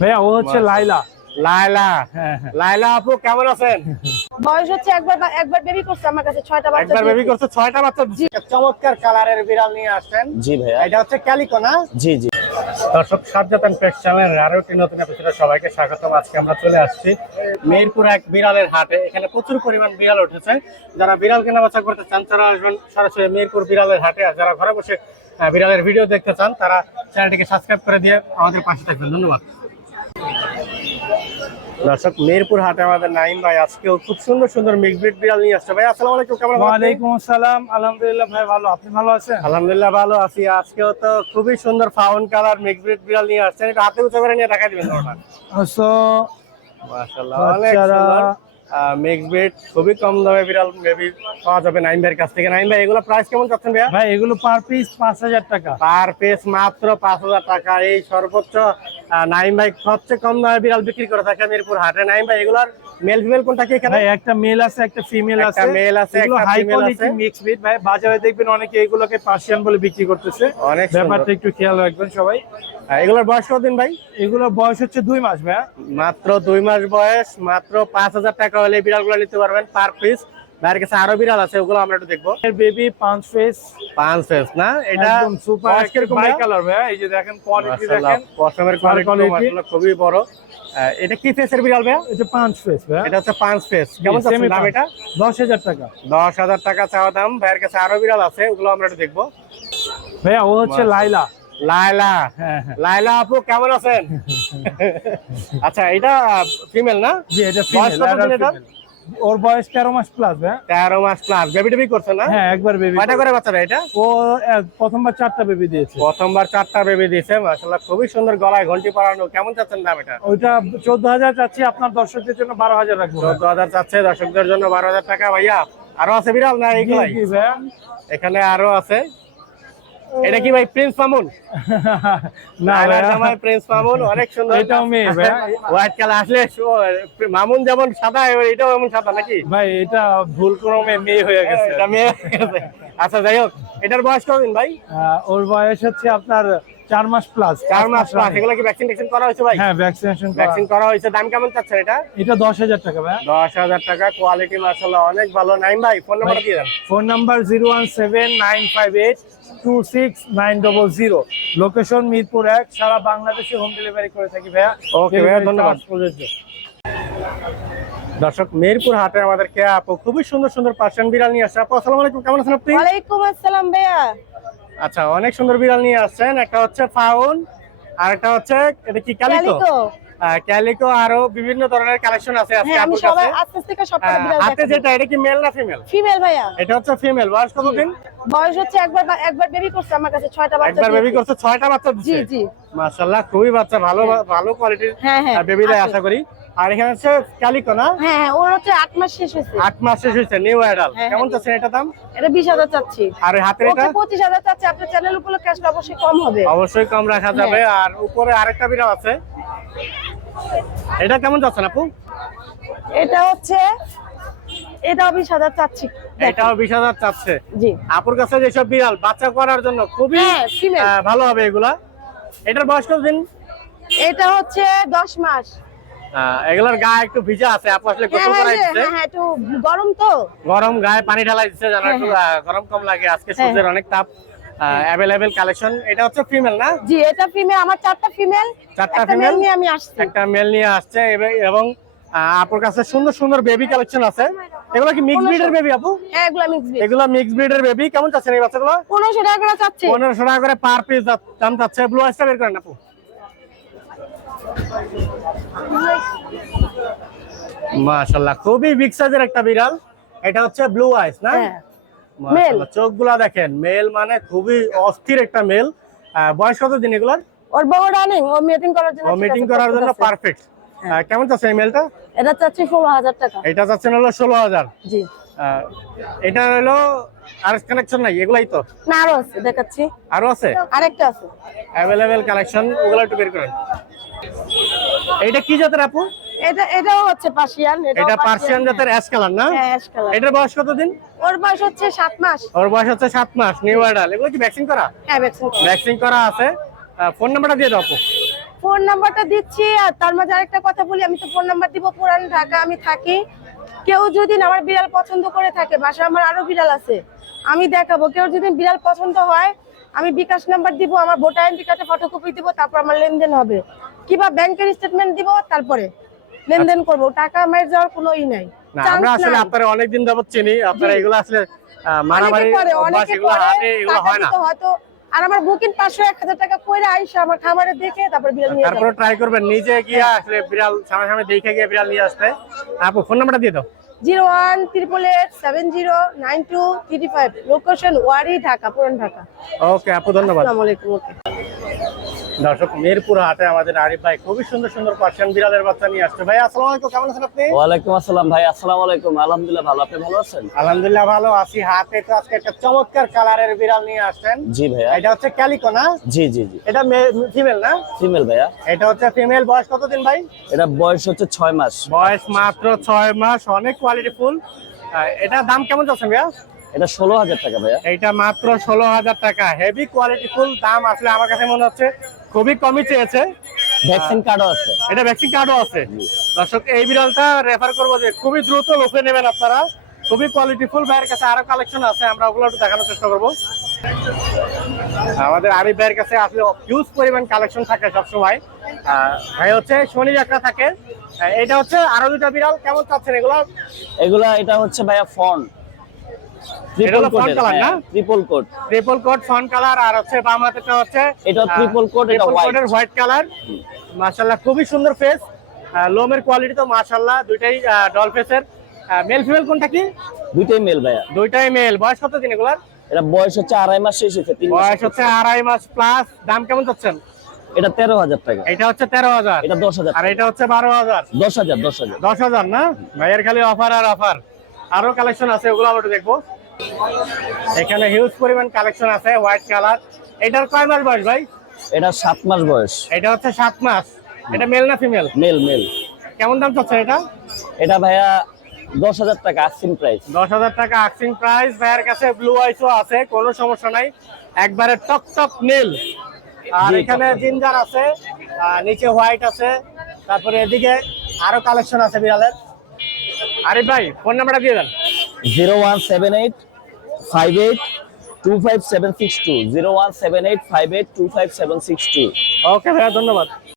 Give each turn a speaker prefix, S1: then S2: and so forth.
S1: ভাইয়া ও হচ্ছে লাইলা হ্যাঁ হ্যাঁ।
S2: আপু কেমন আছেন?
S3: বয়স হচ্ছে একবার একবার বেবি করছে আমার কাছে ছয়টা বাচ্চা
S2: একবার বেবি করছে ছয়টা বাচ্চা। চমৎকার কালারের বিড়াল নিয়ে আসছেন।
S4: জি ভাইয়া।
S2: এটা হচ্ছে ক্যালিকো না?
S4: জি জি।
S2: দর্শক সাজ্জাতান পেট চ্যানেলের আরও একটি নতুন এপিসোডে সবাইকে স্বাগতম। আজকে আমরা চলে আসছি মেহেরপুর এক বিড়ালের হাটে। এখানে প্রচুর পরিমাণ বিড়াল উঠেছে। যারা বিড়াল কেনা বেচা করতে চান তারা আসবেন সরাসরি মেহেরপুর বিড়ালের হাটে। আর যারা ঘরে বসে বিড়ালের ভিডিও দেখতে চান তারা চ্যানেলটিকে সাবস্ক্রাইব করে দিয়ে আমাদের পাশে থাকবেন। ধন্যবাদ। দর্শক মেহেরপুর হাটে আমাদের নাইম ভাই আজকেও খুব সুন্দর সুন্দর মিক্স বিড়াল নিয়ে আসছে। ভাই আসসালামু আলাইকুম কেমন আছেন?
S1: ওয়ালাইকুম আসসালাম আলহামদুলিল্লাহ ভাই ভালো। আপনি ভালো আছেন?
S2: আলহামদুলিল্লাহ ভালো আছি। আজকেও তো খুবই সুন্দর ফাউন কালার মিক্স বিড়াল নিয়ে আসছেন। এটা হাতে উঁচু করে নিয়ে দেখা দিবেন ওটা
S1: সো
S2: মাশাআল্লাহ অনেক সুন্দর মিক্স খুবই কম দামে বিড়াল মেবি পাওয়া যাবে নাইন ভাইয়ের কাছ থেকে। নাইন ভাই এগুলো প্রাইস কেমন চাচ্ছেন
S1: ভাই এগুলো পার পিস পাঁচ হাজার টাকা।
S2: পার পিস মাত্র পাঁচ হাজার টাকা। এই সর্বোচ্চ নাইম ভাই সবচেয়ে কম দামে বিড়াল বিক্রি করে থাকে মিরপুর হাটে। নাইম ভাই এগুলার মেল ফিমেল কোনটা কি এখানে?
S1: একটা মেল আছে একটা ফিমেল
S2: একটা
S1: আছে।
S2: male আছে,
S1: এগুলো
S2: একটা
S1: হাই কোয়ালিটি মিক্স ব্রিড ভাই। বাজারে দেখবেন অনেকে এগুলোকে পার্সিয়ান বলে বিক্রি করতেছে।
S2: অনেক
S1: ব্যাপারটা একটু খেয়াল রাখবেন সবাই।
S2: এগুলোর বয়স কতদিন ভাই?
S1: এগুলোর বয়স হচ্ছে দুই মাস ভাইয়া
S2: মাত্র দুই মাস বয়স মাত্র পাঁচ হাজার টাকা হলে বিড়ালগুলো নিতে পারবেন পার পিস ভাইয়ের কাছে আরও বিড়াল আছে ওগুলো আমরা একটু দেখব।
S1: বেবি পাঁচ ফেস
S2: পাঁচ ফেস না? এটা
S1: একদম সুপার
S2: কীরকম
S1: বাই কালার ভাইয়া এই যে দেখেন কোয়ালিটি দেখেন।
S2: পশমের কোয়ালিটি খুবই বড়। এটা কি ফেসের বিড়াল ভাইয়া?
S1: এটা পাঁচ ফেস ভাইয়া।
S2: এটা হচ্ছে পাঁচ ফেস কেমন
S1: semi
S2: দাম এটা?
S1: দশ হাজার টাকা।
S2: দশ হাজার টাকা চাওয়া দাম। ভাইয়ের কাছে আরও বিড়াল আছে ওগুলো আমরা একটু দেখব।
S1: ভাইয়া ও হচ্ছে লাইলা হ্যাঁ হ্যাঁ।
S2: আপু কেমন আছেন? আচ্ছা এটা ফিমেল না?
S1: জি এটা ফিমেল? ওর বয়স তেরো মাস প্লাস ভাইয়া
S2: তেরো মাস প্লাস বেবি টেবি করছে না?
S1: হ্যাঁ একবার বেবি
S2: কয়টা করে বাচ্চারা এটা?
S1: ও প্রথমবার চারটা বেবি দিয়েছে।
S2: প্রথমবার চারটা বেবি দিয়েছে মাশাআল্লাহ খুবই সুন্দর গলায় ঘন্টি পরানো। কেমন চাচ্ছেন দাম এটা?
S1: ওইটা চোদ্দ হাজার চাচ্ছি আপনার দর্শকদের জন্য বারো হাজার রাখব।
S2: চোদ্দ হাজার চাচ্ছে দর্শকদের জন্য বারো হাজার টাকা ভাইয়া। আরও আছে বিড়াল না
S1: জি,
S2: এইগুলাই এখানে আরও আছে। এটা কি ভাই প্রিন্স মামুন?
S1: না
S2: জামাই প্রিন্স মামুন অনেক সুন্দর।
S1: এটাও মেয়ে ভাইয়া।
S2: হোয়াইট কালার আসলে মামুন যেমন সাদা এটাও এমন সাদা নাকি?
S1: ভাই এটা ভুল ক্রমে মেয়ে হয়ে গেছে।
S2: এটা মেয়ে আচ্ছা যাই হোক এটার বয়স কতদিন ভাই?
S1: ওর বয়স হচ্ছে আপনার চার মাস প্লাস
S2: চার মাস প্লাস এগুলো কি ভ্যাকসিন ভ্যাকসিন করা হয়েছে ভাই?
S1: হ্যাঁ ভ্যাকসিনেশন
S2: ভ্যাকসিন করা হয়েছে দাম কেমন চাচ্ছেন এটা?
S1: এটা দশ হাজার টাকা ভাই।
S2: দশ হাজার টাকা কোয়ালিটি মার্শাল্লাহ অনেক ভালো। নাইম ভাই ফোন নাম্বার দিয়ে দেন।
S1: Phone number zero one seven nine five eight two six nine double zero location Mirpur এক। সারা বাংলাদেশে হোম ডেলিভারি করে থাকি ভাইয়া।
S2: Okay ভাইয়া, ধন্যবাদ।
S1: প্রযোজ্য।
S2: দর্শক মেহেরপুর হাটে আমাদের কে আপু খুবই সুন্দর সুন্দর পার্সিয়ান বিড়াল নিয়ে আসছে। আপু আসসালামু আলাইকুম কেমন আছেন আপনি?
S3: ওয়ালাইকুম আসসালাম ভাইয়া।
S2: আচ্ছা অনেক সুন্দর বিড়াল নিয়ে আসছেন। একটা হচ্ছে ফাউন আর একটা হচ্ছে এটা কি ক্যালিকো?
S3: ক্যালিকো
S2: আরও বিভিন্ন ধরনের কালেকশন আছে আজকে
S3: হ্যাঁ
S2: আপুর কাছে।
S3: আস্তে সবটা
S2: আহ,
S3: বিড়াল
S2: হাতে যেটা এটা কি মেল না ফিমেল
S3: ফিমেল ভাইয়া।
S2: এটা হচ্ছে ফিমেল বয়স কতদিন
S3: বয়স হচ্ছে একবার একবার বেবি করছে আমার কাছে ছয়টা বাচ্চা
S2: একবার বেবি করছে ছয়টা বাচ্চা
S3: জি জি।
S2: মাশাআল্লাহ খুবই বাচ্চা ভালো ভালো কোয়ালিটির
S3: হ্যাঁ হ্যাঁ
S2: বেবি দেয় আশা করি। আর এখানে হচ্ছে ক্যালিকো না?
S3: হ্যাঁ হ্যাঁ ওর হচ্ছে আট মাস শেষ হয়েছে।
S2: আট মাস শেষ হয়েছে নিউ অ্যাডাল
S3: হ্যাঁ,
S2: কেমন
S3: হ্যাঁ।
S2: চাচ্ছেন এটা দাম?
S3: এটা বিশ হাজার চাচ্ছি।
S2: আর হাতের এটা?
S3: ওকে পঁচিশ হাজার চাচ্ছি আপনার চ্যানেল উপলক্ষে আসলে অবশ্যই কম হবে।
S2: অবশ্যই কম রাখা যাবে।
S3: হ্যাঁ।
S2: আর উপরে আরেকটা বিড়াল আছে। এটা কেমন যাচ্ছেন আপু?
S3: এটা হচ্ছে এটাও বিশ হাজার চাচ্ছি।
S2: এটাও বিশ হাজার চাচ্ছে।
S3: জি।
S2: আপুর কাছে যেসব বিড়াল বাচ্চা করার জন্য খুবই
S3: হ্যাঁ,
S2: ভালো হবে এগুলা। এটার বয়স কতদিন?
S3: এটা হচ্ছে দশ মাস।
S2: এগুলার গায়ে একটু ভিজা আছে আপু আসলে
S3: হ্যাঁ
S2: গোসল
S3: হ্যাঁ
S2: করাই
S3: একটু গরম তো।
S2: গরম গায়ে পানি ঢালাই দিচ্ছে একটু গরম কম লাগে আজকে সূর্যের অনেক তাপ। অ্যাভেলেবেল কালেকশন এটা হচ্ছে ফিমেল না?
S3: জি এটা ফিমেল আমার চারটা ফিমেল
S2: চারটা
S3: একটা
S2: female?
S3: মেল নিয়ে আমি আসছি।
S2: একটা মেল নিয়ে আসছে এবং আপুর কাছে সুন্দর সুন্দর বেবি কালেকশন আছে। এগুলো কি মিক্স ব্রিডের বেবি আপু?
S3: হ্যাঁ এগুলো মিক্স বিট
S2: এগুলো মিক্স ব্রিডের বেবি কেমন চাচ্ছেন এই বাচ্চাগুলো?
S3: পনেরোশো টাকা করে চাচ্ছি।
S2: পনেরোশো টাকা করে পার পিস দাম চাচ্ছে। ব্লু আইসটা বের করেন আপু। মাশাল্লাহ খুবই বিগ সাইজের একটা বিড়াল। এটা হচ্ছে ব্লু আইস না?
S3: হ্যাঁ।
S2: মাশাআল্লাহ, চোখগুলা দেখেন মেল মানে খুবই অস্থির একটা মেল বয়স কত দিন এগুলার?
S3: ওর বাবা রানিং ও মিটিং করার জন্য
S2: ও মিটিং করার জন্য পারফেক্ট কেমন চাচ্ছে এই মেলটা
S3: এটা চাচ্ছি ষোলো হাজার টাকা।
S2: এটা চাচ্ছেন হলো ষোলো হাজার।
S3: জি।
S2: আহ, এটা হলো আর কানেকশন নাই এগুলাই তো?
S3: না আরও আছে দেখাচ্ছি।
S2: আরও আছে?
S3: আরেকটা আছে।
S2: অ্যাভেলেবেল কালেকশন ওগুলো একটু বের করেন। এইটা কি জাতের আপু?
S3: এটা এটাও হচ্ছে পার্সিয়ান
S2: এটা পার্সিয়ান জাতের অ্যাশ কালার না?
S3: হ্যাঁ অ্যাশ কালার
S2: এটার বয়স কতদিন?
S3: ওর বয়স হচ্ছে সাত মাস।
S2: ওর বয়স হচ্ছে সাত মাস নিউ অ্যাডাল এগুলো কি ভ্যাকসিন করা?
S3: হ্যাঁ ভ্যাকসিন
S2: ভ্যাকসিন করা আছে। ফোন নাম্বারটা দিয়ে দাও
S3: ফোন নাম্বারটা দিচ্ছি আর তার মাঝে আরেকটা কথা বলি আমি তো ফোন নাম্বার দিব পুরান ঢাকা আমি থাকি। কেউ যদি আমার বিড়াল পছন্দ করে থাকে বাসায় আমার আরও বিড়াল আছে আমি দেখাবো। কেউ যদি বিড়াল পছন্দ হয় আমি বিকাশ নাম্বার দিব আমার ভোটার আইডি কার্ডে ফটোকপি দিব তারপর আমার লেনদেন হবে। কিবা ব্যাংকের স্টেটমেন্ট দিব তারপরে। লেনদেন করব টাকা মার যাওয়ার কোনো ই নাই।
S2: আমরা আসলে। আপনারা অনেকদিন যাবত চিনি আপনারা এগুলো আসলে মারামারি এগুলো হাটে এগুলো হয় না।
S3: হয়তো আর আমার বুকিং পাঁচশো এক হাজার টাকা কইরা আইসা আমার খামারে দেখে তারপর বিড়াল নিয়ে
S2: তারপরে ট্রাই করবেন নিজে গিয়ে আসলে বিড়াল সামনে দেখে গিয়ে বিড়াল নিয়ে আসতে। আপু ফোন নাম্বারটা দিয়ে দাও।
S3: Zero one triple eight seven zero nine two three five location Wari Dhaka পুরান ঢাকা।
S2: ওকে আপু ধন্যবাদ।
S3: আসসালামু আলাইকুম ওকে
S2: দর্শক মিরপুর হাটে আমাদের আরিফ ভাই খুবই সুন্দর সুন্দর পার্সিয়ান বিড়ালের বাচ্চা নিয়ে আসছে। ভাই আসসালামু আলাইকুম কেমন আছেন আপনি?
S4: ওয়ালাইকুম আসসালাম ভাই আসসালামু আলাইকুম। আলহামদুলিল্লাহ ভালো আপনি ভালো আছেন?
S2: আলহামদুলিল্লাহ ভালো আছি। হাতে তো আজকে একটা চমৎকার কালারের বিড়াল নিয়ে আসছেন।
S4: জি ভাইয়া।
S2: এটা হচ্ছে ক্যালিকো না?
S4: জি জি জি।
S2: এটা ফিমেল না?
S4: ফিমেল ভাইয়া।
S2: এটা হচ্ছে ফিমেল। বয়স কতদিন ভাই?
S4: এটা বয়স হচ্ছে ছয় মাস।
S2: বয়স মাত্র ছয় মাস অনেক কোয়ালিটি ফুল। এটা দাম কেমন যাচ্ছে ভাইয়া?
S4: এটা ষোলো হাজার টাকা ভাইয়া।
S2: এটা মাত্র ষোলো হাজার টাকা। হেভি কোয়ালিটি ফুল দাম আসলে আমার কাছে মনে হচ্ছে খুবই কমই চেয়েছে।
S4: ভ্যাকসিন কার্ডও আছে।
S2: এটা ভ্যাকসিন কার্ডও আছে। দর্শক এই বিড়ালটা রেফার করব যে খুবই দ্রুত লোকে নেবেন আপনারা। খুবই কোয়ালিটি ফুল ভাইয়ের কাছে আরও কালেকশন আছে আমরা ওগুলো একটু দেখানোর চেষ্টা করব। আমাদের আরিফ ভাইয়ের কাছে আসলে হিউজ পরিমাণ কালেকশন থাকে সবসময়। ভাই হচ্ছে শনি যাত্রা থাকে। এটা হচ্ছে আরও দুটা বিড়াল কেমন চাচ্ছেন এগুলো?
S4: এগুলা এটা হচ্ছে ভাইয়া ফন
S2: এটা হলো fawn না?
S4: Triple coat
S2: triple coat fawn colour আর হচ্ছে বাম হাতেটা হচ্ছে
S4: এটাও triple coat, এটা white।
S2: হোয়াইট কালার মাশাআল্লাহ খুবই সুন্দর ফেস লোমের কোয়ালিটি তো মাশাআল্লাহ দুইটাই ডল ফেসের মেল ফিমেল কোনটা কি?
S4: দুইটাই মেল ভাইয়া।
S2: দুইটাই মেল বয়স কত দিন এগুলার?
S4: এটা বয়স হচ্ছে আড়াই মাস শেষ হয়েছে
S2: বয়স হচ্ছে আড়াই মাস প্লাস দাম কেমন চাচ্ছেন?
S4: এটা তেরো হাজার টাকা।
S2: এটা হচ্ছে তেরো হাজার।
S4: এটা দশ হাজার
S2: আর এটা হচ্ছে বারো হাজার।
S4: দশ হাজার দশ হাজার।
S2: দশ হাজার না? ভাইয়ের খালি অফার আর অফার আরও কালেকশন আছে ওগুলো আমরা দেখব। এখানে হিউজ পরিমাণ কালেকশন আছে হোয়াইট কালার এটার কয় মাস বয়স ভাই?
S4: এটা সাত মাস বয়স।
S2: এটা হচ্ছে সাত মাস। এটা মেল না ফিমেল
S4: মেল মেল
S2: কেমন দাম চাচ্ছেন এটা?
S4: এটা ভাইয়া দশ হাজার টাকা আস্কিং প্রাইস
S2: দশ হাজার টাকা আক্সিং প্রাইস ভাইয়ের কাছে ব্লু আইসও আছে কোনো সমস্যা নাই। একবারে টক টক নীল আর এখানে জিঞ্জার আছে আর নিচে হোয়াইট আছে। তারপরে এদিকে আরও কালেকশন আছে বিড়ালের। আরিফ ভাই ফোন নাম্বারটা দিয়ে দেন।
S4: Zero one seven eight five eight two five seven six two zero one seven eight five eight two five seven six two
S2: okay ভাইয়া, ধন্যবাদ।